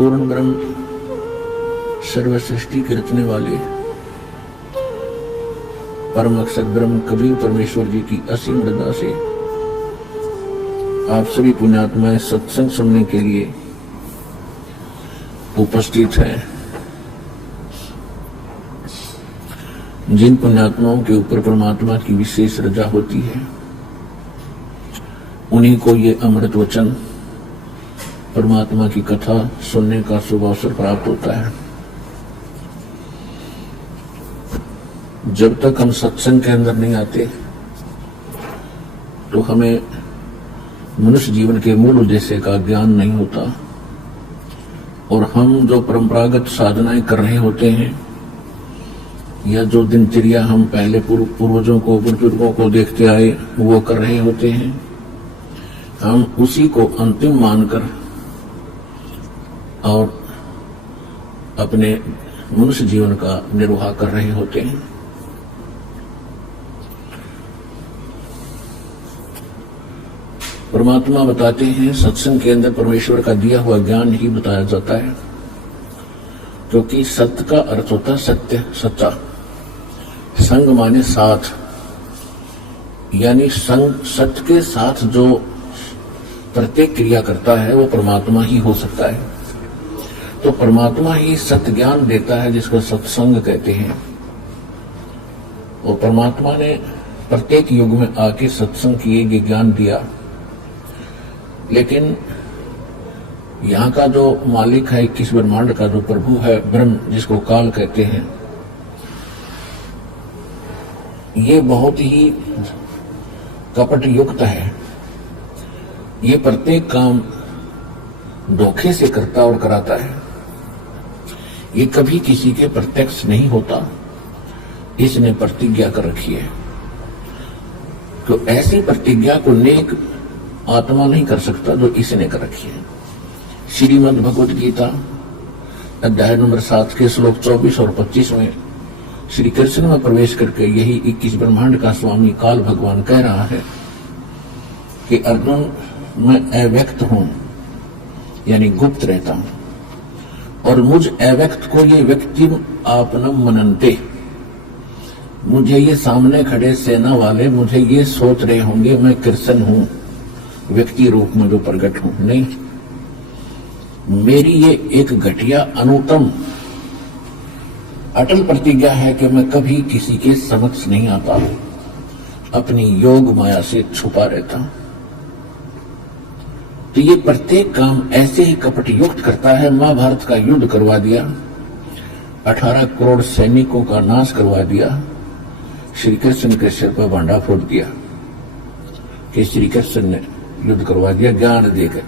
पूर्ण ब्रह्म सर्व सृष्टि के रचने वाले परम अक्षर ब्रह्म कबीर परमेश्वर जी की असीम रजा से आप सभी पुण्यात्माएं सत्संग सुनने के लिए उपस्थित हैं। जिन पुण्यात्माओं के ऊपर परमात्मा की विशेष रजा होती है उन्हीं को ये अमृत वचन परमात्मा की कथा सुनने का शुभ अवसर प्राप्त होता है। जब तक हम सत्संग के अंदर नहीं आते तो हमें मनुष्य जीवन के मूल उद्देश्य का ज्ञान नहीं होता और हम जो परंपरागत साधनाएं कर रहे होते हैं या जो दिनचर्या हम पहले पूर्वजों को बुजुर्गों को देखते आए वो कर रहे होते हैं, हम उसी को अंतिम मानकर और अपने मनुष्य जीवन का निर्वाह कर रहे होते हैं। परमात्मा बताते हैं सत्संग के अंदर परमेश्वर का दिया हुआ ज्ञान ही बताया जाता है, क्योंकि सत्य का अर्थ होता है सत्य, सच्चा। संग माने साथ, यानी संग सत्य के साथ जो प्रत्येक क्रिया करता है वो परमात्मा ही हो सकता है। तो परमात्मा ही सत्य ज्ञान देता है जिसको सत्संग कहते हैं। और परमात्मा ने प्रत्येक युग में आके सत्संग किए ये ज्ञान दिया, लेकिन यहाँ का जो मालिक है 21 ब्रह्मांड का जो प्रभु है ब्रह्म, जिसको काल कहते हैं, ये बहुत ही कपट युक्त है। ये प्रत्येक काम धोखे से करता और कराता है। ये कभी किसी के प्रत्यक्ष नहीं होता। इसने प्रतिज्ञा कर रखी है, तो ऐसी प्रतिज्ञा को नेक आत्मा नहीं कर सकता जो इसने कर रखी है। श्रीमद् भगवद गीता अध्याय नंबर 7 के श्लोक 24 और 25 में श्री कृष्ण में प्रवेश करके यही 21 ब्रह्मांड का स्वामी काल भगवान कह रहा है कि अर्जुन, मैं अव्यक्त हूं, यानी गुप्त रहता हूं, और मुझ अव्यक्त को ये व्यक्ति आपनम मनन्ते, मुझे ये सामने खड़े सेना वाले मुझे ये सोच रहे होंगे मैं कृष्ण हूं, व्यक्ति रूप में जो प्रकट हूं। नहीं, मेरी ये एक घटिया अनुत्तम अटल प्रतिज्ञा है कि मैं कभी किसी के समक्ष नहीं आता, अपनी योग माया से छुपा रहता हूं। तो ये प्रत्येक काम ऐसे ही कपट युक्त करता है। महाभारत का युद्ध करवा दिया, 18 करोड़ सैनिकों का नाश करवा दिया, श्री कृष्ण के सिर पर भांडा फोड़ दिया कि श्री कृष्ण ने युद्ध करवा दिया ज्ञान देकर।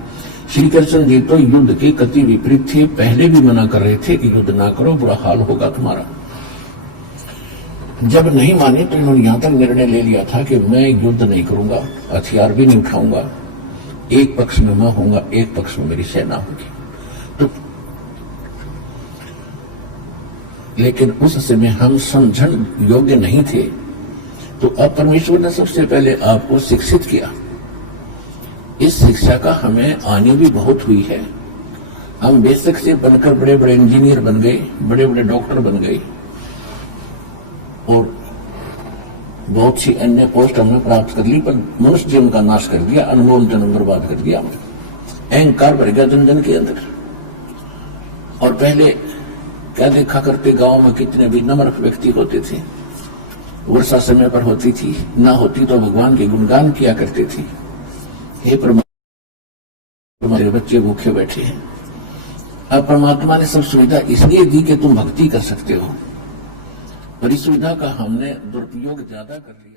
श्री कृष्ण जी तो युद्ध के कति विपरीत थे, पहले भी मना कर रहे थे कि युद्ध ना करो, बुरा हाल होगा तुम्हारा। जब नहीं माने तो इन्होंने यहां तक निर्णय ले लिया था कि मैं युद्ध नहीं करूंगा, हथियार भी नहीं उठाऊंगा, एक पक्ष में मैं होऊंगा, एक पक्ष में मेरी सेना होगी। तो लेकिन उस समय हम समझन योग्य नहीं थे, तो अब परमेश्वर ने सबसे पहले आपको शिक्षित किया। इस शिक्षा का हमें हानि भी बहुत हुई है। हम बेसिक से बनकर बड़े बड़े इंजीनियर बन गए, बड़े बड़े डॉक्टर बन गए और बहुत सी अन्य पोस्ट हमने प्राप्त कर ली, पर मनुष्य जीवन का नाश कर दिया, अनमोल जन्म बर्बाद कर दिया। अहंकार भर गया जन जन के अंदर। और पहले क्या देखा करते, गांव में कितने भी नम्र व्यक्ति होते थे, वर्षा समय पर होती थी, ना होती तो भगवान के गुणगान किया करते थे। हे परमात्मा, तुम्हारे बच्चे भूखे बैठे हैं। अब परमात्मा ने सब सुविधा इसलिए दी कि तुम भक्ति कर सकते हो, पर इस सुविधा का हमने दुरुपयोग ज्यादा कर लिया।